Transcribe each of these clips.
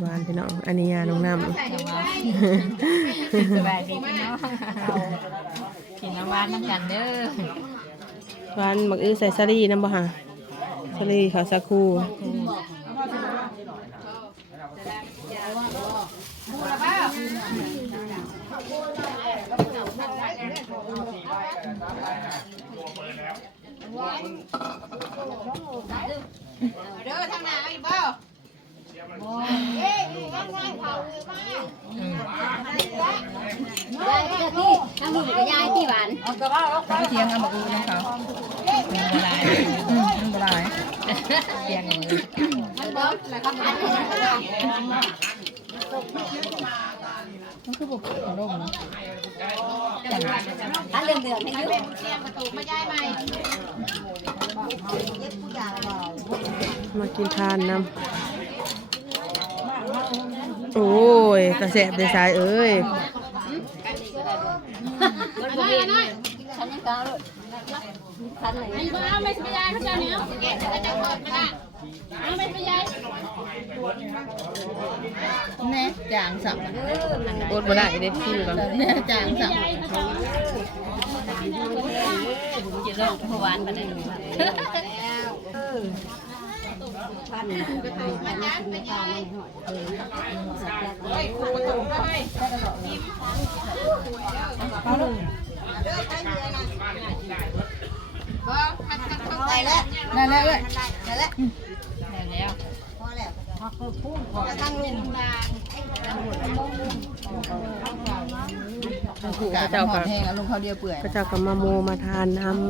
หวานพี่น้องอันนี้ยาน้องน้ำ สบายดีพี่น้องกินน้ำหวานน้ำกันเด้อ หวานบักอื้อใส่สลีน้ำบ่ฮะสลีข้าวสาคูเด้อทางไหนอีกบ่เฮ้ยง่ายๆเขาเลยมายายก็ที่ทำบุญกับยายที่หวานเอากระเป๋าเอาเทียงเอามาดูน้ำเขามันบลายมันบลายเทียงมันเบิร์ดแล้วก็พันมันคือบุกของร่มเนาะอันเดือดให้ยุ่งเทียงประตูมาย้ายใหม่มากินทานน้ำโอ้ยกระแสบในสายเอ้ยฉันยังก้าวเลยฉันไหนเอาไม่ไปย้ายเขาจะเนี้ยจะเปิดมาละเอาไม่ไปย้ายแน่จางสับอดบ่ได้เด็กที่ก่อน แน่จางสับกินแล้วหวานกันเลยมันย้ายไปย้ายได้แล้วได้แล้วเลยได้แล้วได้แล้วพอแล้วจะตั้งลุงผูกเจ้ากับ แห้งลุงเขาเดียวเปื่อย พระเจ้ากับมาโมมาทานน้ำ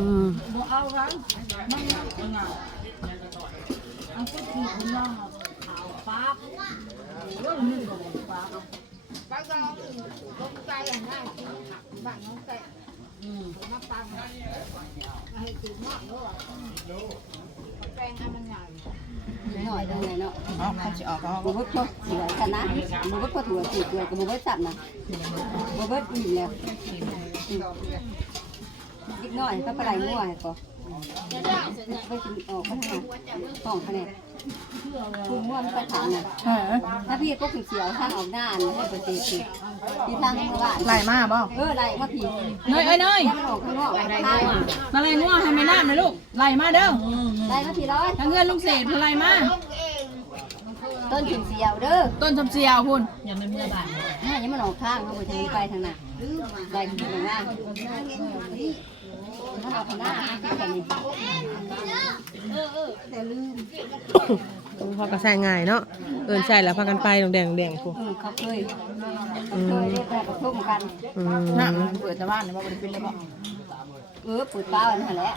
หน่อยตรงไหนเนาะเขาจะออกเขาบุบก็เสียกันนะบุบก็ถั่วจีบเลยกับบุบสับนะบุบอิ่มแล้วอีกหน่อยก็ปลายมั่วให้ก่อนไปกินออกก็ทำห้องคะแนนคุณมั่วมันไปถามน่ะถ้าพี่ก็ถึงเสียวทางออกหน้าให้ไปตีที่ทางเมื่อวานไหลมาบ่ไหลมาผีเนยเนยมันออกข้างนอกอะไรง่วงอะไรง่วงให้ไม่น้ำเลยลูกไหลมาเด้อไหลมาผีร้อยทั้งเงินลุงเศษไหลมาต้นถึงเสียวเด้อต้นชมเสียวคุณยังไม่เมื่อบ่ายยังมันออกข้างเขาไปทางไปทางน่ะไหลถึงหน้ามันออกข้างหน้าแค่นี้แต่ลืมพอก็ใส่ง่ายเนาะใส่แล้วพากันไปแดงแดงพวกเขาเคยเรียกแบบทุ่มกันน่ะเปิดตะวันเนี่ยว่าเป็นเลยบ่เปิดเป้านั่นแหละ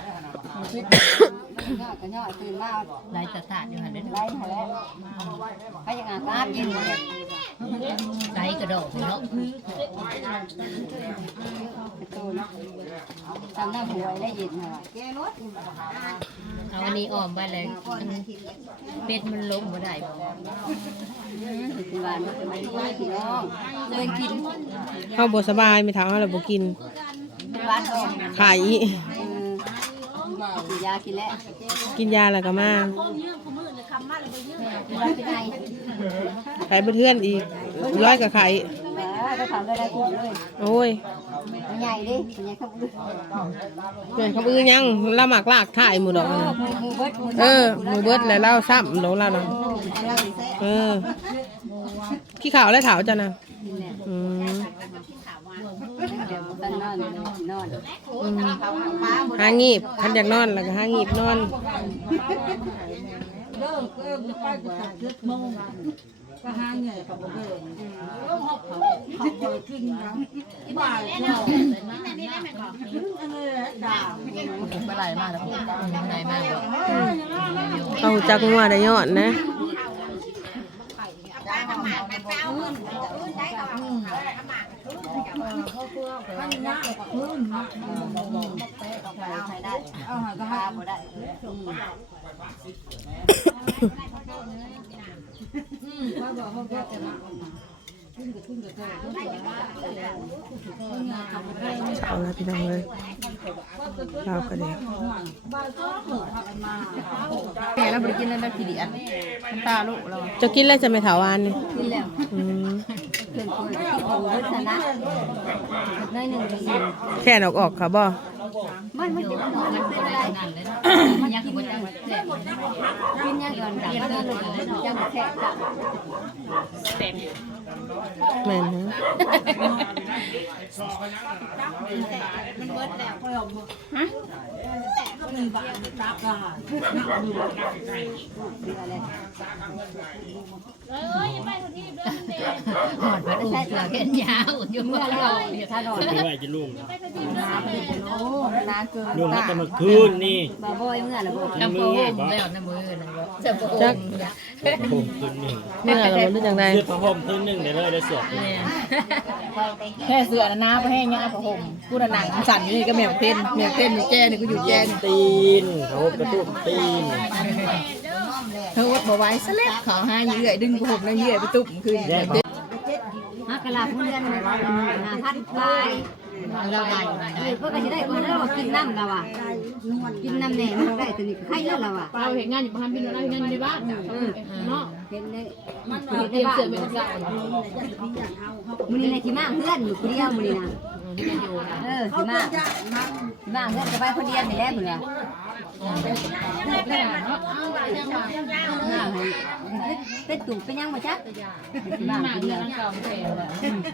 ย่อก็ย่อตื่นมาไล่ตะถาดอยู่หันเด้อไล่นั่นแหละไปยังอาบน้ำเย็นเลยไล่กระโดดเนาะทำหน้าหัวได้ยินเหรอเอาอันนี้อ้อมไปเลยเป็ดมันล้มบ่ได้บ่ที่บ้านมันไม่ได้พี่น้องเลยกินเข้าบ่สบายไม่ถามอะไรบ่กินบ้านออกไข่กินยากินแล้วกินยาแล้วก็มาไข่เพื่อนอีกร้อยกับไข่ก็ทำได้ถูกเลยโอ้ยใหญ่ดิใหญ่ครับใหญ่ครับยังละหมากลากถ่ายหมดดอกหมูเบิดแล้วเล่าซ้ำหลงเราเนาะขี้ขาวและเถาจ้ะนะหางีบขันอยากนอนแล้วก็หางีบนอนก็หาเงี้ยกับเบอร์เขาเบอร์ขึ้นนะบ่ายเราด่าเมื่อไรมาแล้วพูดเมื่อไรมาเอาจักงัวได้ยอดนะข้างหน้าพื้นนะเอาหายก็หายหมดได้เขาบอกเขาแก้จะมา เอาละพี่น้องเลยเราก็ได้แม่เราไปกินแล้วกี่เดือนตาลูกเราจะกินแล้วจะไม่ถาวรนี่ กินแล้ว อืม เพิ่นคนที่เขาเบิดซะนะน้อยหนึงก็กิน แค่นออกค่ะบ่ มันเป็นอะไรมันอยากกินยังกินยังก่อนดังก็เลยจังแค่จัง แม่นนะ หอดมาดูเสือแขนยาวอยู่ เมื่อ ว่า เรา เรา ถ้าดอก ไม่ไหวจะลุง โอ้นานเกิน ลุงมาแต่เมื่อคืนนี่ บ่บ่อยเมื่อน่ะบ่ น้ำโป่งแล้วน้ำมือนั่นบ่จะโป่ง ผมคืนหนึ่ง เมื่อเรารู้จังได เสื้อผ้าห่มคืนหนึ่งเดี๋ยวเลยได้เสื้อ เนี่ย แค่เสือนะไปให้เงี้ยผ้าห่มกูน่ะหนังสั่นอยู่นี่ก็แมวเต้นมีแจ้นี่ก็อยู่แจ้นี่ ตีนเขาห่มกระตุ้นตีน เธอวัดบ่ไหว้ซะแล้วเขาหาเหยื่อดึงผ้าห่มแล้วเหยื่อไปตุ่มคืน แย่ง ฮักกะลาเพื่อนพัดลาย เราได้อยู่ไหน ก็สิได้คนแล้วกินน้ำแล้วอ่ะกินน้ำแหน่มันได้ตัวนี้ไข่แล้วล่ะว่ะ เราเห็นงานอยู่บ้านพี่น้องเห็นงานอยู่ในบ้านเนาะ เห็นเลย เตรียมเสือเป็นกระ มื้อนี้ในที่มาเพื่อนอยู่คนเดียวมื้อนี้นะที่มาเพื่อนก็ไปคนเดียวนี่แหละเพิ่นว่าเป็นตุ่มเป็นยังบ่จ๊ะที่มาคนเดียว เก่าแก่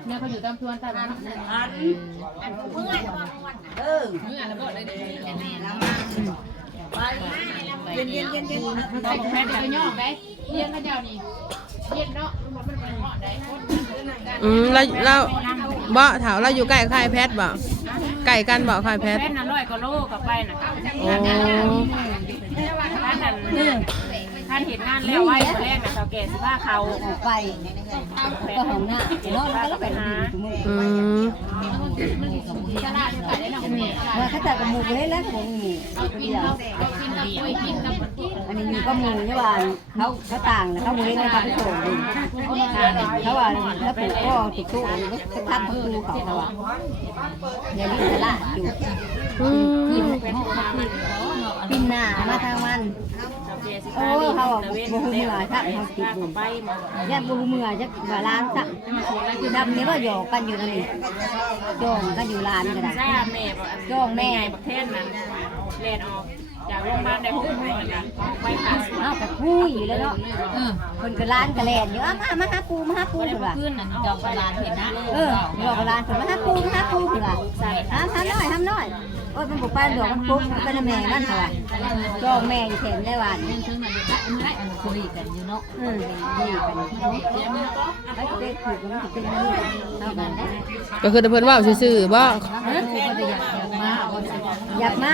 เนี่ยเขาอยู่ตามทวนตามนั้นเมื่อแล้วก็ได้เย็นใส่แพทย์ไปย่อได้เย็นก็เจ้านี่เย็นเนาะมันเป็นเหาะได้ เราบ่ถามเราอยู่ใกล้ค่ายแพทย์บ่ใกล้กันบ่ค่ายแพทย์ แพทย์น่ะ100กว่าโลกับไปน่ะ โอ้ ท่านเห็นงานแล้วไว้แรกน่ะเฒ่าแก่สิพาเขา ออกไปก็ห้องหน้าเนาะแล้วก็ไปดูมือ อืม ตลาดขายได้หนักแม่ ว่าเขาจะกับหมูไปแล้วของหมูเดียว กินกับกล้วยกินกับ อันนี้อยู่ก็หมูนี่ว่าเขาต่างแล้วเขาบุเรนในการส่งเขาว่าแล้วปลูกก็ติดตู้เขาทำประตูเขาว่าอย่าลิ้นตลาดอยู่ อืม ปินหน้ามาทางมันโอ้เขาบอกบูฮูเมือถ้าเขาติดบุญไปแย่บูฮูเมือจะว่าร้านสักดำนี่ก็หยอกกันอยู่นี่โยงกันอยู่ร้านก็ได้ แม่แม่โยงแม่ประเทศนั้นแลนออกจากโรงพยาบาลได้6 มื้อกันไปผ่า เอาแต่คู่อยู่แล้วเนาะคนก็ร้านก็แลนอยู่มาหาปูมาหาปูคือว่า ขึ้นนั่นดอกกระดาษเห็นนะ หลอกร้านคนมาหาปูคือว่าทำน้อยโอ้ยมันบุกไปหลอกมันปุ๊บมันเป็นแม่มันค่ะจองแม่อยู่แถมได้วัน ยังถึงนั่นอยู่ได้อันคุยกันอยู่เนาะ ดีกันไม่ได้ถูกมันเป็นนี่เท่ากันได้ ก็คือเพิ่นเว้าซื่อๆบ่ อยากมา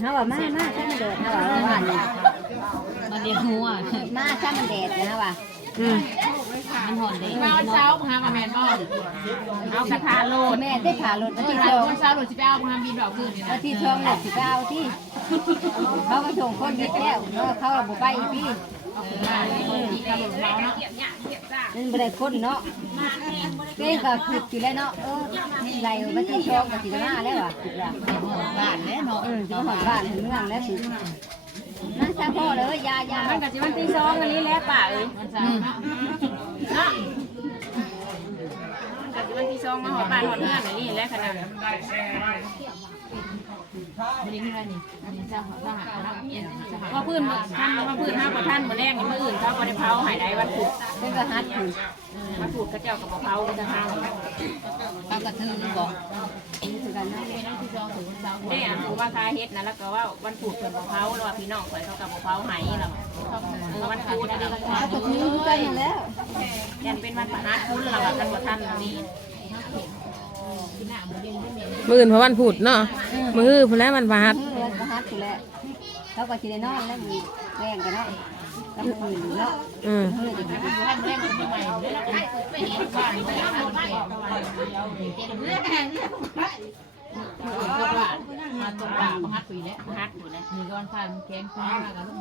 เขาว่ามาถ้ามันเดือดเขาว่าวันนี้ มาเรียกหัว มาถ้ามันแดดนะว่า อืม มันหอนเด็ก มาเช้าพามาแม่นบ่เอากระทาโลด แม่ได้ผ่ารถที่ เช้า ชง เช้าโลดสิไปเอาพาบินดอกคืนนี่นะ ที่ชงหลับที่เก้าที่เขามาส่งคนดีแก้วเขาบุกไปพี่นั่นไม่ได้คนเนาะเก่งก็ผิดอยู่แล้วเนาะไรมันที่ชงกับที่หน้าแล้วอ่ะผิดละ บ้านแล้วเนาะ จะมาหอบ้านถึงเมืองแล้วผิดนั่นซาพ่อเลยยา มันก็สิวันที่2อันนี้แหละป้าเอ้ยมันเนาะก็สิวันที่2มาหอบ้านหอเมืองอันนี้แหละขนาด ไม่ได้ขึ้นมานี่อันนี้จะหาเนาะ ว่าพื้นท่านว่าพื้นห้าท่านมื้อแรกนี่มื้ออื่นเขาบ่ได้เผาให้ได้วันพุธ เป็นกระหัดอยู่ วันพุธเขาเจ้าก็บ่เผาจะทาง เขากระทือบอก คือกันนะ ได้อ่ะผู้ว่าคาเฮ็ดนะแล้วก็ว่าวันพุธเพิ่นบ่เผาแล้วว่าพี่น้องข่อยเขาก็บ่เผาให้แล้ววันพุธนี่ เขาก็ถือกันแล้ว ยันเป็นวันพฤหัสคุณเรากันบ่ทันนี่ มื้ออื่นเพราะวันพุธเนาะมื้อพุ่นแล้วมันพฤหัส กระหัดอยู่แล้วเขาก็สิได้นอนแล้วมีแรงกันเนาะแล้วมือเนาะ อืม มือจะอยู่ ท่านแม่มันใหม่ไปเฮ็ดบ้านไปเอาไปก็ว่ามาตรงปากพฤหัสปีแล้วพฤหัสอยู่แล้วมีก้อนพันแกงขึ้นมากันลูก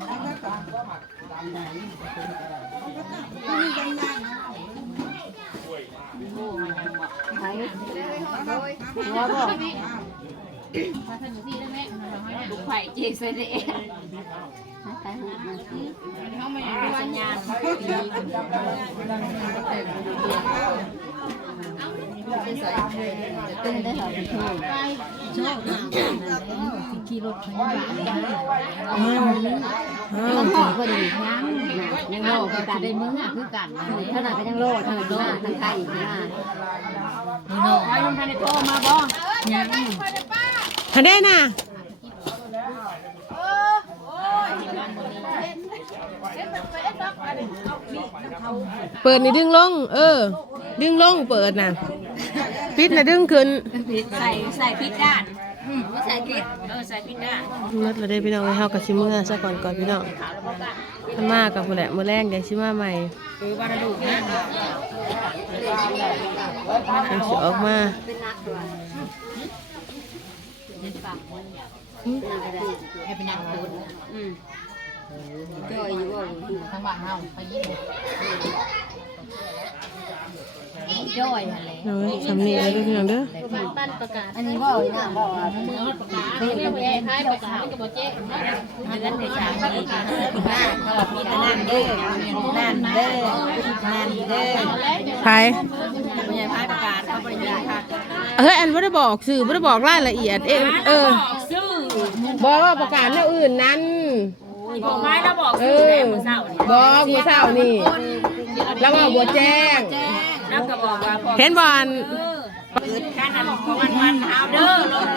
หัวบ่ ลูกไผ่เจสเดะ ตายหัวมา สัญญาณ เป็นได้เหรอพี่โชคขี่รถพยาบาลยังห่อก็ดียังโลกกันได้มื้อคือกันขนาดก็ยังโลขนาดโลทางไทยอีกนะ ไว้ลงภายในโตมาบ่ หันได้น่ะเปิดนี่ดึงลงดึงลงเปิดน่ะปิดน่ะดึงขึ้น ใส่พิษด้าน ไม่ใส่คิด ใส่พิษด้าน มัดเราได้พี่น้องให้เฮากับชิมื้อซะก่อนพี่น้องถ้ามากับผู้แหละมื้อแรงเดี๋ยวสิมาใหม่ คือบ้านดูนะ จังสิออกมา เป็นนักด้วย ให้เป็นนางคูณ จ่อยอยู่บ่ ทั้งบ้านเฮาไปยิ้มย่อยอะไร เนาะสำเนียงเด้อพี่น้องเด้อ ปั้นประกาศ อันนี้บ่อีน่ะบ่ ประกาศเรียกแย่ท้ายประกาศกับโบเจ๊เดือนใน3ปีค่ะเขาบอกมีนั่นเด้อนั่นเด้อนั่นเด้อ ไผ ไม่ใช่พายประกาศเขาบริยาค่ะ เฮ้ยอันบ่ได้บอกสื่อบ่ได้บอกรายละเอียดซื้อ บอกว่าประกาศแนวอื่นนั้น บอกไม้แล้วบอกซื้อแน่มือเศร้านี่ บอกมื้อเช้านี่แล้วว่าบ่แจ้ง แล้วก็บอกว่าพอ เห็นบ่อัน การนั้นวันเฮาเด้อลง